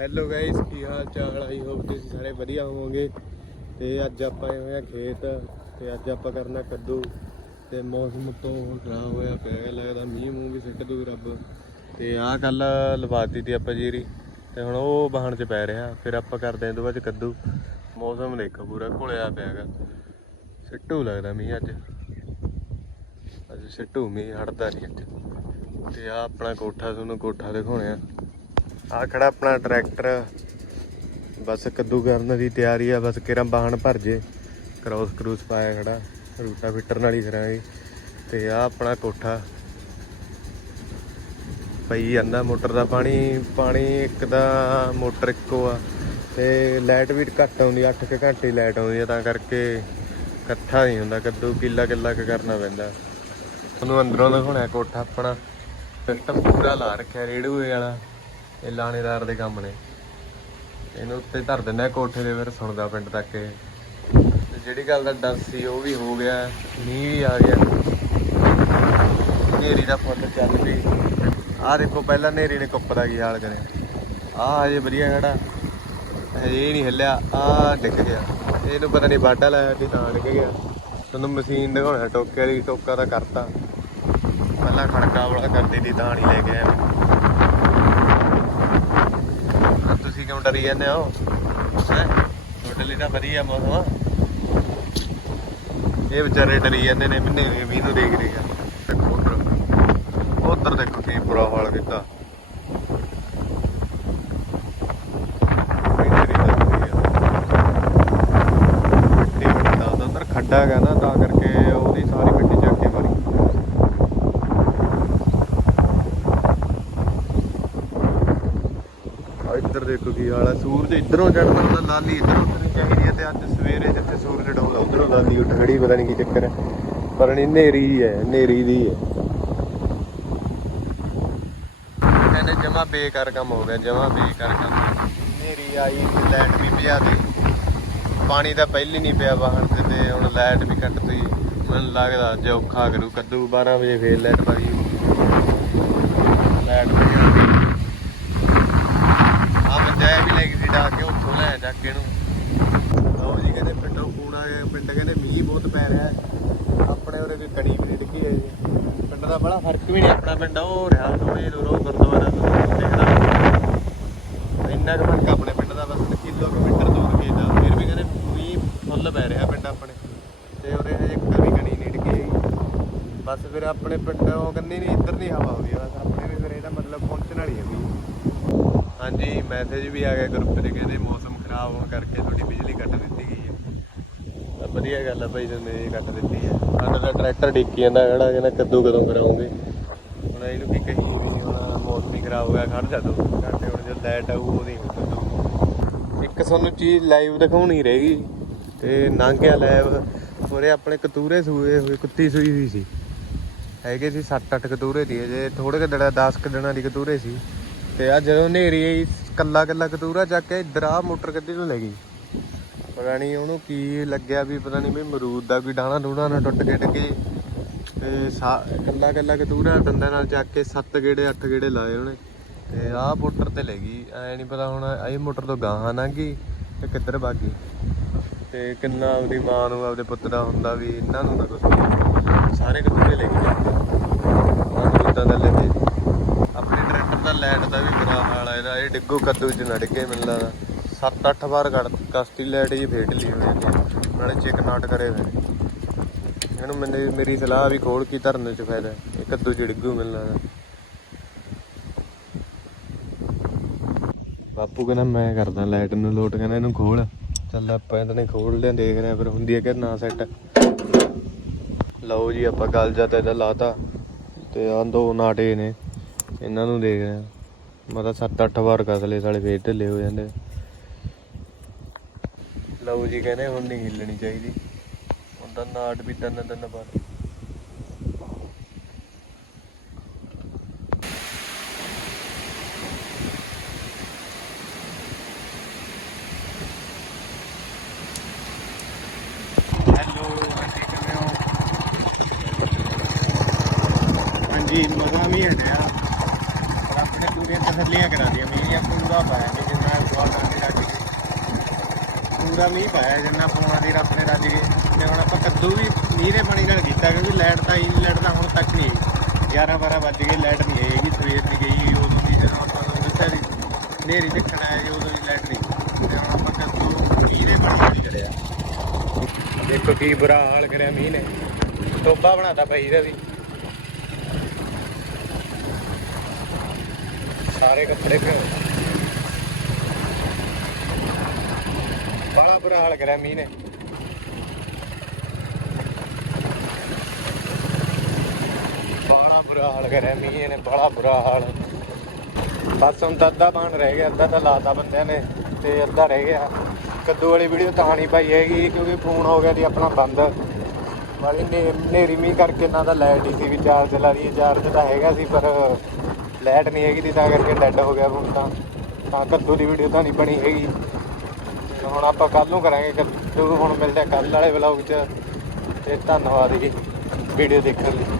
Hello guys ਕੀ ਹਾਲ ਚਾਲ? I hope ਤੁਸੀਂ ਸਾਰੇ ਵਧੀਆ ਹੋਵੋਗੇ। ਤੇ ਅੱਜ ਆਪਾਂ ਆਏ ਹੋਏ ਆ ਖੇਤ। ਤੇ ਅੱਜ ਆਪਾਂ ਕਰਨਾ ਕੱਦੂ। ਤੇ ਮੌਸਮ ਤੋਂ ਖਰਾਬ ਹੋਇਆ ਪਿਆ ਹੈ, ਲੱਗਦਾ ਮੀਂਹ ਮੂੰਹ ਵੀ ਸਿੱਟ ਦੂ ਰੱਬ। ਤੇ ਆਹ ਕੱਲ ਲਵਾਤੀ ਤੀ ਆਪਾਂ ਜੀਰੀ। ਤੇ ਹੁਣ ਉਹ ਬਾਹਣ ਚ ਪੈ ਰਿਹਾ। ਫਿਰ ਆਪਾਂ ਕਰਦੇ ਆਂ ਦੋ ਬਾਅਦ 'ਚ ਕੱਦੂ। ਮੌਸਮ ਦੇਖੋ ਪੂਰਾ ਘੁਲਿਆ ਪਿਆਗਾ ਸਿੱਟੂ ਲੱਗਦਾ ਮੀਂਹ ਅੱਜ। ਅੱਜ ਸਿੱਟੂ ਮੀਂਹ ਹਟਦਾ ਨਹੀਂ ਅੱਜ। ਤੇ ਆ ਆਪਣਾ ਕੋਠਾ ਤੁਹਾਨੂੰ ਕੋਠਾ ਦਿਖਾਉਣੇ ਆ। ਆ ਖੜਾ ਆਪਣਾ ਟਰੈਕਟਰ। ਬਸ ਕੱਦੂ ਕਰਨ ਦੀ ਤਿਆਰੀ ਆ, ਬਸ ਕਿਰਾਂ ਬਾਹਣ ਭਰ ਜੇ। ਕ੍ਰੋਸ ਕਰੂਸ ਪਾਇਆ ਖੜਾ, ਰੂਟਾ ਫਿੱਟਰ ਨਾਲ ਹੀ ਕਰਾਂਗੇ ਤੇ ਆ ਆਪਣਾ ਕੋਠਾ। ਪਈ ਜਾਂਦਾ ਮੋਟਰ ਦਾ ਪਾਣੀ ਪਾਣੀ ਇੱਕ ਦਾ ਮੋਟਰ ਇੱਕੋ ਆ। ਤੇ ਲਾਈਟ ਵੀ ਘੱਟ ਆਉਂਦੀ 8 ਕੁ ਘੰਟੇ ਲਾਈਟ ਆਉਂਦੀ ਆ, ਤਾਂ ਕਰਕੇ ਇਕੱਠਾ ਨਹੀਂ ਹੁੰਦਾ, ਕੱਦੂ ਕਿੱਲਾ ਕਿੱਲਾ ਕੁ ਕਰਨਾ ਪੈਂਦਾ। ਤੁਹਾਨੂੰ ਅੰਦਰੋਂ ਦਿਖਾਉਣਾ ਕੋਠਾ ਆਪਣਾ। ਸਿਸਟਮ ਪੂਰਾ ਲਾ ਰੱਖਿਆ, ਰੇੜੂਏ ਵਾਲਾ। ਇਹ ਲਾਣੇਦਾਰ ਦੇ ਕੰਮ ਨੇ। ਇਹਨੂੰ ਉੱਤੇ ਧਰ ਦਿੰਦਾ ਕੋਠੇ ਦੇ ਫਿਰ ਸੁਣਦਾ ਪਿੰਡ ਤੱਕ ਇਹ। ਤੇ ਜਿਹੜੀ ਗੱਲ ਦਾ ਡਰ ਸੀ ਉਹ ਵੀ ਹੋ ਗਿਆ, ਮੀਂਹ ਵੀ ਆ ਗਿਆ। ਨੇਰੀ ਦਾ ਫੁੱਲ ਚੱਲ ਪਈ। ਆਹ ਦੇਖੋ ਪਹਿਲਾਂ ਨੇਰੀ ਨੇ ਕੁੱਪ ਦਾ ਕੀ ਹਾਲ ਕਰਿਆ। ਆਹ ਹਜੇ ਵਧੀਆ ਖੜਾ। ਹਜੇ ਨਹੀਂ ਹਿੱਲਿਆ, ਆਹ ਡਿੱਗ ਗਿਆ। ਇਹਨੂੰ ਪਤਾ ਨਹੀਂ ਵਾਢਾ ਲਾਇਆ ਤੇ ਤਾਂ ਡਿੱਗ ਗਿਆ। ਤੁਹਾਨੂੰ ਮਸ਼ੀਨ ਦਿਖਾਉਣਾ, ਟੋਕੇ ਦੀ ਟੋਕਾ ਤਾਂ ਕਰਤਾ। ਪਹਿਲਾਂ ਖੜਕਾ ਵਾਲਾ ਕਰਦੀ ਦੀ ਤਾਂ ਨਹੀਂ ਲੈ ਕੇ ਆਇਆ ਆ ਤੁਸੀਂ ਕਿਉਂ ਡਰੀ ਜਾਂਦੇ ਹੋ? ਹੈ? ਤੁਹਾਡੇ ਲਈ ਤਾਂ ਵਧੀਆ ਮੌਸਮ ਇਹ ਵਿਚਾਰੇ ਡਰੀ ਜਾਂਦੇ ਨੇ, ਮਿੰਨੇ ਵੀ ਨੂੰ ਦੇਖ ਰਹੇ ਆ। ਦੇਖੋ ਉਧਰ ਉਧਰ ਦੇਖੋ ਕੀ ਬੁਰਾ ਹਾਲ ਕੀਤਾ। ਮਿੱਟੀ ਖੱਡਾ ਹੈਗਾ ਨਾ, ਤਾਂ ਕਰਕੇ ਉਹਦੀ ਸਾਰੀ ਮਿੱਟੀ ਚੱਕ ਕੇ ਮਾਰੀ ਆ ਇੱਧਰ ਦੇਖੋ ਕੀ ਹਾਲ ਹੈ ਸੂਰਜ ਇਧਰੋਂ ਚੜਦਾ ਹੁੰਦਾ ਲਾਲੀ ਇਧਰੋਂ ਉੱਠਣੀ ਚਾਹੀਦੀ ਹੈ ਤੇ ਅੱਜ ਸਵੇਰੇ ਜਿੱਥੇ ਸੂਰਜ ਡੋਲਦਾ, ਉਧਰੋਂ ਲਾਲੀ ਉੱਠ ਖੜੀ ਪਤਾ ਨਹੀਂ ਕੀ ਚੱਕਰ ਹੈ ਪਰ ਨਹੀਂ ਨੇਰੀ ਹੈ ਨੇਰੀ ਦੀ ਹੈ। ਕਹਿੰਦੇ ਜਮਾ ਬੇਕਾਰ ਕੰਮ ਹੋ ਗਿਆ, ਜਮਾ ਬੇਕਾਰ ਕੰਮ। ਨੇਰੀ ਆਈ, ਲਾਈਟ ਵੀ ਭਜਾਤੀ ਪਾਣੀ ਤਾਂ ਪਹਿਲੀ ਨਹੀਂ ਪਿਆ ਬਾਹਰ ਤੇ ਤੇ ਹੁਣ ਲਾਈਟ ਵੀ ਕੱਟ ਤੀ ਮੈਨੂੰ ਲੱਗਦਾ ਜੇ ਔਖਾ ਕਰੂ, ਕੱਦੂ 12 ਵਜੇ ਫੇਰ ਲਾਈਟ ਪਾ ਗਈ ਲਾਈਟ ਭਜਾਤੀ ਆ ਪੰਚਾਇਤ ਵੀ ਲੈ ਗਈ ਸੀ ਡਾ ਕੇ ਉੱਥੋਂ ਇਹਨੂੰ ਲਓ ਜੀ, ਕਹਿੰਦੇ ਪਿੰਡੋਂ ਫੋਨ ਆ ਗਿਆ ਪਿੰਡ ਕਹਿੰਦੇ ਮੀਂਹ ਬਹੁਤ ਪੈ ਰਿਹਾ ਹੈ। ਆਪਣੇ ਉਰੇ ਕੋਈ ਕਣੀ ਵੀ ਨਹੀਂ ਡਿੱਗੀ ਹੈ ਜੀ। ਪਿੰਡ ਦਾ ਬੜਾ ਫ਼ਰਕ ਵੀ ਨਹੀਂ, ਆਪਣਾ ਪਿੰਡ ਉਹ ਰਿਹਾ ਥੋੜੇ ਦੂਰ ਗੁਰਦੁਆਰਾ ਦੇਖਦਾ ਇੰਨਾ ਕੁ ਫ਼ਰਕ ਆਪਣੇ ਪਿੰਡ ਦਾ ਬਸ ਕਿਲੋਮੀਟਰ ਦੂਰ ਖੇਤ ਆ ਫਿਰ ਵੀ ਕਹਿੰਦੇ ਮੀਂਹ ਫੁੱਲ ਪੈ ਰਿਹਾ ਪਿੰਡ ਆਪਣੇ। ਤੇ ਉਰੇ ਹਜੇ ਕਵੀ ਕਣੀ ਨਹੀਂ ਡਿੱਗੀ ਹੈਗੀ। ਬਸ ਫਿਰ ਆਪਣੇ ਪਿੰਡ ਉਹ ਕਹਿੰਦੇ ਨਹੀਂ ਇੱਧਰ ਨਹੀਂ ਹਵਾ ਆਉਂਦੀ ਬਸ। ਆਪਣੇ ਵੀ ਫਿਰ ਇਹਦਾ ਮਤਲਬ ਪਹੁੰਚਣ ਵਾਲੀ ਹੈ ਹਾਂਜੀ ਮੈਸੇਜ ਵੀ ਆ ਗਿਆ ਗਰੁੱਪ 'ਚ ਕਹਿੰਦੇ ਮੌਸਮ ਖਰਾਬ ਹੋਣ ਕਰਕੇ ਤੁਹਾਡੀ ਬਿਜਲੀ ਕੱਟ ਦਿੱਤੀ ਗਈ ਹੈ। ਤਾਂ ਵਧੀਆ ਗੱਲ ਆ ਭਾਈ ਤੁਹਾਨੂੰ ਇਹ ਕੱਟ ਦਿੱਤੀ ਹੈ। ਸਾਡਾ ਤਾਂ ਟਰੈਕਟਰ ਡਿੱਕੀ ਜਾਂਦਾ ਖੜਾ ਕਹਿੰਦਾ ਕੱਦੂ ਕਦੋਂ ਕਰਾਉਂਗੇ? ਹੁਣ ਇਹਨੂੰ ਕੀ ਕਹੀਏ ਵੀ ਨਹੀਂ ਹੁਣ ਮੌਸਮ ਹੀ ਖਰਾਬ ਹੋ ਗਿਆ ਖੜ ਜਾ ਦੋ ਘੰਟੇ ਹੁਣ ਜਦ ਲਾਈਟ ਆਊ ਉਹਦੀ ਇੱਕ ਤੁਹਾਨੂੰ ਚੀਜ਼ ਲਾਈਵ ਦਿਖਾਉਣੀ ਰਹੇਗੀ ਤੇ ਨਾਂਗਿਆ ਲਾਈਵ ਉਰੇ ਆਪਣੇ ਕਤੂਰੇ ਸੂਏ ਹੋਏ ਕੁੱਤੀ ਸੂਈ ਹੋਈ ਸੀ। ਹੈਗੇ ਸੀ 7-8 ਕਤੂਰੇ ਦੀ ਜੇ ਥੋੜੇ ਕੁ ਦਿਨਾਂ 10 ਕੁ ਦਿਨਾਂ ਦੀ ਕਤੂਰੇ ਸੀ। ਤੇ ਆ ਜਦੋਂ ਹਨੇਰੀ ਆਈ ਕੱਲਾ ਕੱਲਾ ਕਤੂਰਾ ਚੱਕ ਕੇ ਇੱਧਰ ਆ, ਮੋਟਰ ਕੱਢੀ ਨੂੰ ਲੈ ਗਈ। ਪਤਾ ਨਹੀਂ ਉਹਨੂੰ ਕੀ ਲੱਗਿਆ ਵੀ, ਪਤਾ ਨਹੀਂ ਵੀ ਮਰੂਦ ਦਾ ਵੀ ਡਾਣਾ ਡੂਣਾ ਨਾ ਟੁੱਟ ਕੇ ਡਿੱਗੇ ਤੇ ਸਾ- ਕੱਲਾ ਕੱਲਾ ਕਤੂਰਾ ਡੰਡਾਂ ਨਾਲ ਚੱਕ ਕੇ 7 ਗੇੜੇ 8 ਗੇੜੇ ਲਾਏ ਉਹਨੇ। ਤੇ ਆਹ ਮੋਟਰ ਤੇ ਲੈ ਗਈ। ਐ ਨਹੀਂ ਪਤਾ ਹੁਣ ਇਹ ਮੋਟਰ ਤੋਂ ਗਾਹਾਂ ਲੰਘ ਗਈ ਤੇ ਕਿੱਧਰ ਭੱਗ ਗਈ। ਤੇ ਕਿੰਨਾ ਆਪਦੀ ਮਾਂ ਨੂੰ, ਆਪਦੇ ਪੁੱਤ ਦਾ ਹੁੰਦਾ ਵੀ, ਇਹਨਾਂ ਨੂੰ ਨਾ ਕੁਛ। ਸਾਰੇ ਕਤੂਰੇ ਲੈ ਗਏ। ਅਮਰੂਦਾਂ ਦਾ ਲੈ ਗਏ। ਟਰੈਕਟਰ ਲਾਈਟ ਦਾ ਵੀ ਬੁਰਾ ਹਾਲ ਆ ਇਹਦਾ। ਇਹ ਡਿੱਗੋ ਕੱਦੂ ਚ ਨਾ ਡਿੱਗੇ ਮੈਨੂੰ ਲੱਗਦਾ 7-8 ਵਾਰ ਕਸਤੀ ਲਾਈਟ ਜੀ ਫੇਟ ਲਈ ਹੋਈ ਹੈ ਨਾਲੇ ਚੈੱਕ ਨਾਟ ਕਰੇ ਹੋਏ ਇਹਨੂੰ ਮੈਨੂੰ ਮੇਰੀ ਸਲਾਹ ਵੀ ਖੋਲ ਕੀ ਧਰਨ ਚ ਫਾਇਦਾ। ਇਹ ਕੱਦੂ ਚ ਡਿੱਗੂ ਮੈਨੂੰ ਲੱਗਦਾ। ਬਾਪੂ ਕਹਿੰਦਾ, ਮੈਂ ਕਰਦਾ ਲਾਈਟ ਨੂੰ ਲੋਟ। ਕਹਿੰਦਾ, ਇਹਨੂੰ ਖੋਲ। ਚੱਲ ਆਪਾਂ ਇਹਨਾਂ ਨੇ ਖੋਲ ਲਿਆ, ਦੇਖ ਰਹੇ ਫਿਰ ਹੁੰਦੀ ਹੈ ਕਿ ਨਾ ਸੈੱਟ ਲਓ ਜੀ, ਆਪਾਂ ਗੱਲ ਜਦ ਇਹਦਾ ਲਾਤਾ ਤੇ ਆਹ ਦੋ ਨਾਟੇ ਨੇ। ਇਹਨਾਂ ਨੂੰ ਦੇਖ ਰਹੇ। ਆ ਮੈਂ ਤਾਂ 7-8 ਵਾਰ ਕਸਲੇ ਸਾਲੇ ਫੇਰ ਢਿੱਲੇ ਹੋ ਜਾਂਦੇ। ਲਓ ਜੀ, ਕਹਿੰਦੇ ਹੁਣ ਨਹੀਂ ਹਿੱਲਣੀ ਚਾਹੀਦੀ। ਹੁਣ ਨਾਟ ਵੀ ਤਿੰਨ ਤਿੰਨ ਵਾਰ। ਹਾਂਜੀ ਮਜ਼ਾ ਵੀ ਹੈ ਨਾ ਪਰ ਆਪਣੇ ਪੂਰੀਆਂ ਤਸੱਲੀਆਂ ਕਰਾ ਦੀਆਂ ਮੇਰੀਆਂ ਪੂਰਾ ਪਾਇਆ ਕਿ ਜਿੰਨਾ ਪੂਰਾ ਮੀਂਹ ਪਾਇਆ, ਜਿੰਨਾ ਪੂਣਾ ਦੀ ਰੱਬ ਨੇ ਰੱਜ ਗਏ ਤੇ ਹੁਣ ਆਪਾਂ ਕੱਦੂ ਵੀ ਮੀਂਹ ਦੇ ਪਾਣੀ ਨਾਲ ਕੀਤਾ, ਕਿਉਂਕਿ ਲਾਈਟ ਤਾਂ ਹੀ ਲਾਈਟ ਤਾਂ ਹੁਣ ਤੱਕ ਨਹੀਂ 11 12 ਵੱਜ ਗਏ ਲਾਈਟ ਨਹੀਂ ਆਏਗੀ ਸਵੇਰ ਦੀ ਗਈ ਉਦੋਂ ਦੀ ਜਦੋਂ ਆਪਾਂ ਨੂੰ ਦੱਸਿਆ ਸੀ ਨੇਰੀ ਦੇਖਣ ਆਇਆ ਜੀ ਉਦੋਂ ਦੀ ਲਾਈਟ ਨਹੀਂ ਤੇ ਹੁਣ ਆਪਾਂ ਕੱਦੂ ਮੀਂਹ ਦੇ ਪਾਣੀ ਨਾਲ ਕਰਿਆ। ਦੇਖੋ ਕੀ ਬੁਰਾ ਹਾਲ ਕਰਿਆ ਮੀਂਹ ਨੇ। ਟੋਬਾ ਬਣਾਤਾ ਪਈ ਦਾ ਵੀ। ਸਾਰੇ ਕੱਪੜੇ ਭਿਓ। ਬੜਾ ਬੁਰਾ ਹਾਲ ਕਰਿਆ ਮੀਂਹ ਨੇ। ਬੜਾ ਬੁਰਾ ਹਾਲ ਕਰਿਆ ਮੀਂਹ ਨੇ ਬੜਾ ਬੁਰਾ ਹਾਲ। ਬਸ ਹੁਣ ਤਾਂ ਅੱਧਾ ਬਾਣ ਰਹਿ ਗਿਆ, ਅੱਧਾ ਤਾਂ ਲਾਤਾ ਬੰਦਿਆਂ ਨੇ ਤੇ ਅੱਧਾ ਰਹਿ ਗਿਆ। ਕੱਦੂ ਵਾਲੀ ਵੀਡੀਓ ਤਾਂ ਨਹੀਂ ਪਾਈ ਹੈਗੀ ਕਿਉਂਕਿ ਫੋਨ ਹੋ ਗਿਆ ਸੀ ਆਪਣਾ ਬੰਦ। ਵਾਲੀ ਨੇਰੀ ਮੀਂਹ ਕਰਕੇ ਨਾ ਤਾਂ ਲਾਈਟ ਹੀ ਸੀ ਵੀ ਚਾਰਜ ਲਾ ਰਹੀ ਚਾਰਜ ਤਾਂ ਹੈਗਾ ਸੀ ਪਰ ਲਾਈਟ ਨਹੀਂ ਹੈਗੀ ਸੀ ਤਾਂ ਕਰਕੇ ਡੈੱਡ ਹੋ ਗਿਆ ਫੋਨ ਤਾਂ। ਤਾਂ ਕੱਦੂ ਦੀ ਵੀਡੀਓ ਤਾਂ ਨਹੀਂ ਬਣੀ ਹੈਗੀ। ਤੇ ਹੁਣ ਆਪਾਂ ਕੱਲ ਨੂੰ ਕਰਾਂਗੇ ਕੱਦੂ। ਹੁਣ ਮਿਲਦੇ ਕੱਲ ਵਾਲੇ ਵਲੌਗ 'ਚ। ਤੇ ਧੰਨਵਾਦ ਜੀ ਵੀਡੀਓ ਦੇਖਣ ਲਈ।